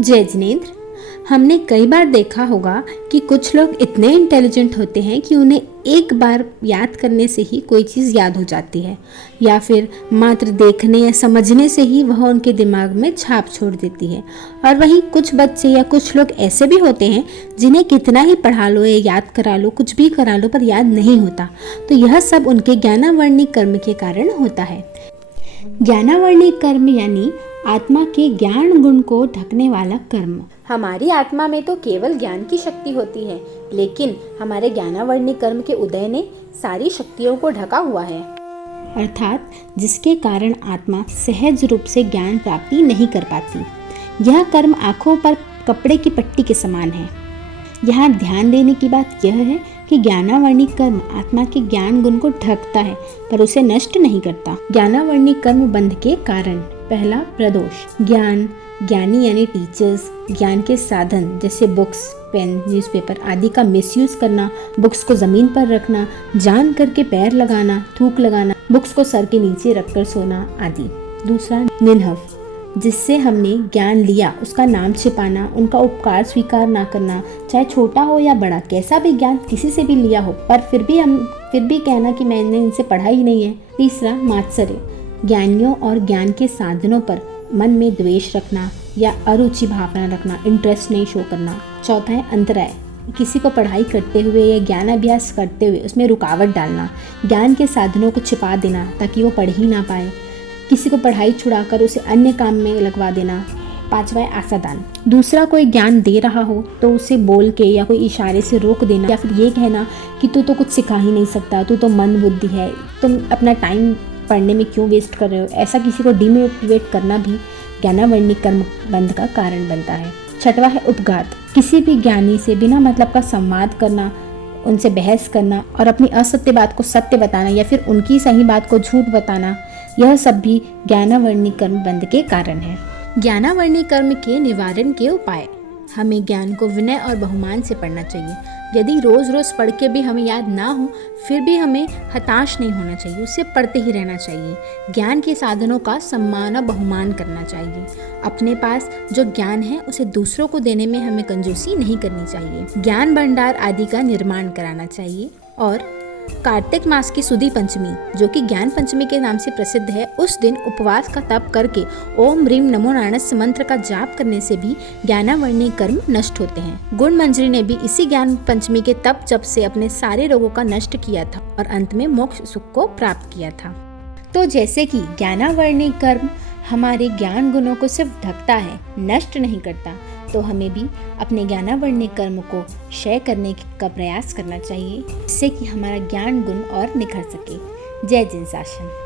जय जिनेंद्र। हमने कई बार देखा होगा कि कुछ लोग इतने इंटेलिजेंट होते हैं कि उन्हें एक बार याद करने से ही कोई चीज़ याद हो जाती है, या फिर मात्र देखने या समझने से ही वह उनके दिमाग में छाप छोड़ देती है। और वहीं कुछ बच्चे या कुछ लोग ऐसे भी होते हैं जिन्हें कितना ही पढ़ा लो या याद करा लो, कुछ भी करा लो, पर याद नहीं होता। तो यह सब उनके ज्ञानावर्णी कर्म के कारण होता है। ज्ञानावर्णी कर्म यानी आत्मा के ज्ञान गुण को ढकने वाला कर्म। हमारी आत्मा में तो केवल ज्ञान की शक्ति होती है, लेकिन हमारे ज्ञानावर्णी कर्म के उदय ने सारी शक्तियों को ढका हुआ है, अर्थात जिसके कारण आत्मा सहज रूप से ज्ञान प्राप्ति नहीं कर पाती। यह कर्म आँखों पर कपड़े की पट्टी के समान है। यहाँ ध्यान देने की बात यह है कि ज्ञानावर्णी कर्म आत्मा के ज्ञान गुण को ढकता है, पर उसे नष्ट नहीं करता। ज्ञानावर्णी कर्म बंध के कारण। पहला, प्रदोष। ज्ञान, ज्ञानी यानी टीचर्स, ज्ञान के साधन जैसे बुक्स, पेन, न्यूज़पेपर आदि का मिसयूज करना, बुक्स को जमीन पर रखना, जान करके पैर लगाना, थूक लगाना, बुक्स को सर के नीचे रखकर सोना आदि। दूसरा, निन्हव, जिससे हमने ज्ञान लिया उसका नाम छिपाना, उनका उपकार स्वीकार ना करना, चाहे छोटा हो या बड़ा, कैसा भी ज्ञान किसी से भी लिया हो, पर फिर भी कहना कि मैंने इनसे पढ़ा ही नहीं है। तीसरा, मात्सर्य, ज्ञानियों और ज्ञान के साधनों पर मन में द्वेष रखना या अरुचि भावना रखना, इंटरेस्ट नहीं शो करना। चौथा है अंतराय, किसी को पढ़ाई करते हुए या ज्ञान अभ्यास करते हुए उसमें रुकावट डालना, ज्ञान के साधनों को छिपा देना ताकि वो पढ़ ही ना पाए, किसी को पढ़ाई छुड़ाकर उसे अन्य काम में लगवा देना। पांचवा है आसादान, दूसरा कोई ज्ञान दे रहा हो तो उसे बोल के या कोई इशारे से रोक देना, या फिर ये कहना कि तू तो कुछ सिखा ही नहीं सकता, तू तो मंद बुद्धि है, तुम अपना टाइम पढ़ने में क्यों वेस्ट कर रहे हो। ऐसा किसी को डिमोटिवेट करना भी ज्ञानावर्णी कर्म बंध का कारण बनता है। छठवा है उपघात, किसी भी ज्ञानी से बिना मतलब का संवाद करना, उनसे बहस करना और अपनी असत्य बात को सत्य बताना या फिर उनकी सही बात को झूठ बताना, यह सब भी ज्ञानावर्णी कर्म बंध के कारण है। ज्ञानावर्णी कर्म के निवारण के उपाय। हमें ज्ञान को विनय और बहुमान से पढ़ना चाहिए। यदि रोज रोज पढ़ के भी हमें याद ना हो, फिर भी हमें हताश नहीं होना चाहिए, उसे पढ़ते ही रहना चाहिए। ज्ञान के साधनों का सम्मान और बहुमान करना चाहिए। अपने पास जो ज्ञान है उसे दूसरों को देने में हमें कंजूसी नहीं करनी चाहिए। ज्ञान भंडार आदि का निर्माण कराना चाहिए। और कार्तिक मास की सुदी पंचमी, जो कि ज्ञान पंचमी के नाम से प्रसिद्ध है, उस दिन उपवास का तप करके ओम ह्रीम नमो नारायण मंत्र का जाप करने से भी ज्ञानावर्णी कर्म नष्ट होते हैं। गुण मंजरी ने भी इसी ज्ञान पंचमी के तप जप से अपने सारे रोगों का नष्ट किया था और अंत में मोक्ष सुख को प्राप्त किया था। तो जैसे कि ज्ञानावर्णी कर्म हमारे ज्ञान गुणों को सिर्फ ढकता है, नष्ट नहीं करता, तो हमें भी अपने ज्ञानावर्णी कर्म को क्षय करने का प्रयास करना चाहिए, जिससे कि हमारा ज्ञान गुण और निखर सके। जय जिन शासन।